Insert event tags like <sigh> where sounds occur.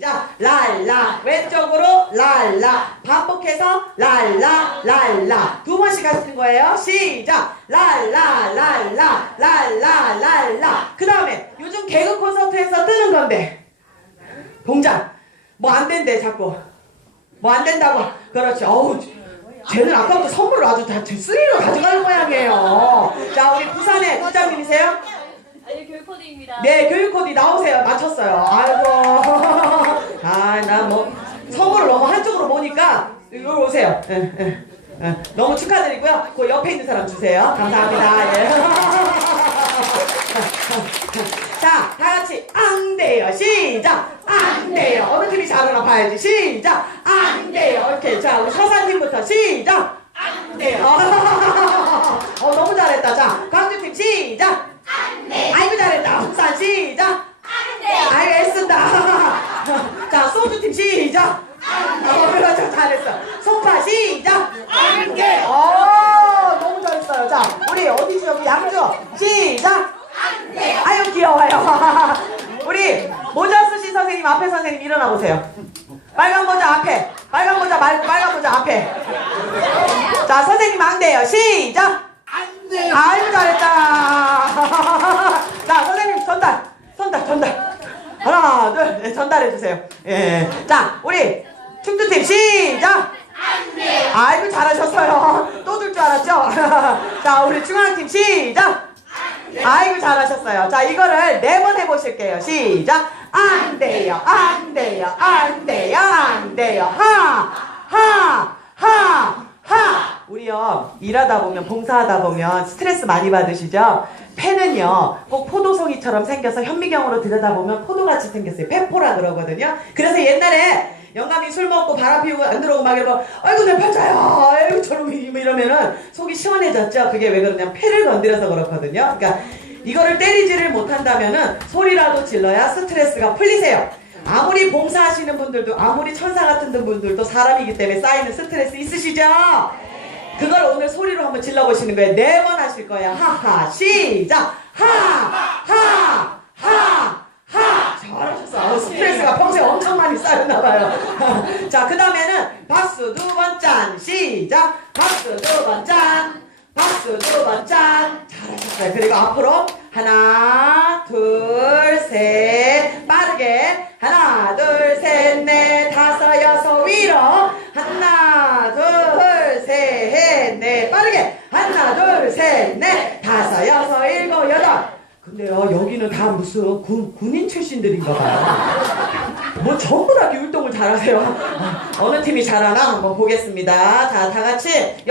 자, 랄라 왼쪽으로 랄라 반복해서 랄라 랄라 두 번씩 하시는 거예요. 시작 랄라 랄라 랄라 랄라 그 다음에 요즘 개그 콘서트에서 뜨는 건데 동작 뭐 안 된대 자꾸 뭐 안 된다고 그렇지 어우 쟤는 아까부터 선물을 아주 다 쓰리로 가져가는 모양이에요. 자 우리 부산의 국장님이세요? 아니 교육 코드입니다. 네, 교육 코디 나오세요. 맞췄어요. 아이고. 아, 나 뭐, 선물을 너무 한쪽으로 보니까, 이리로 오세요. 예, 예, 예. 너무 축하드리고요. 그 옆에 있는 사람 주세요. 감사합니다. 예. <laughs> 자, 다 같이, 안 돼요. 시작. 안 돼요. 어느 팀이 잘하나 봐야지. 시작. 안 돼요. 이렇게. 자, 우리 서산팀부터 시작. 안 돼요. <laughs> 어, 너무 잘했다. 자, 광주팀 시작. 아이고 잘했다. 부산 시작. 아이고 애쓴다. 자 소주팀 시작. 어, 그렇죠 잘했어. 소파 시작. 안돼. 어 너무 잘했어요. 자 우리 어디죠? 우리 양주 시작. 아유 귀여워요. <laughs> 우리 모자 쓰신 선생님 앞에 선생님 일어나 보세요. 빨간 모자 앞에. 빨간 모자 말 빨간 모자 앞에. 자 선생님 안 돼요. 시작. 안 돼요. 아이고 잘했다. <laughs> 자 선생님 전달, 전달, 전달. 하나, 둘, 네, 전달해 주세요. 예. 자 우리 춤추팀 시작. 아이고 잘하셨어요. 또 들 줄 알았죠? 자 우리 중앙팀 시작. 아이고 잘하셨어요. 자 이거를 네 번 해보실게요. 시작. 안 돼요, 안 돼요, 안 돼요, 안 돼요. 하, 하, 하, 하. 우리요 일하다 보면 봉사하다 보면 스트레스 많이 받으시죠? 폐는요 꼭 포도송이처럼 생겨서 현미경으로 들여다보면 포도같이 생겼어요. 폐포라 그러거든요. 그래서 옛날에 영감이 술 먹고 바람 피우고 안 들어오고 막 이러고 아이고 내 팔자야 아이고 저러고 이러면은 속이 시원해졌죠. 그게 왜 그러냐면 폐를 건드려서 그렇거든요. 그러니까 이거를 때리지를 못한다면은 소리라도 질러야 스트레스가 풀리세요. 아무리 봉사하시는 분들도 아무리 천사 같은 분들도 사람이기 때문에 쌓이는 스트레스 있으시죠? 그걸 오늘 소리로 한번 질러보시는 거예요. 네 번 하실 거예요. 하하 시작 하하하 하. 잘하셨어. 어, 스트레스가 평소에 엄청 많이 쌓였나 봐요. <laughs> 자, 그 다음에는 박수 두 번 짠. 시작. 박수 두 번 짠. 박수 두 번 짠. 잘하셨어요. 그리고 앞으로 하나, 둘, 셋. 빠르게. 하나, 둘, 셋, 넷, 다섯, 여섯, 위로. 하나, 둘, 셋, 넷. 빠르게. 하나, 둘, 셋, 넷, 다섯, 여섯, 일곱, 여덟. 근데요 여기는 다 무슨 군, 군인 출신들인가 봐요 뭐 전부 다 율동을 잘하세요. 어느 팀이 잘하나 한번 보겠습니다. 자 다 같이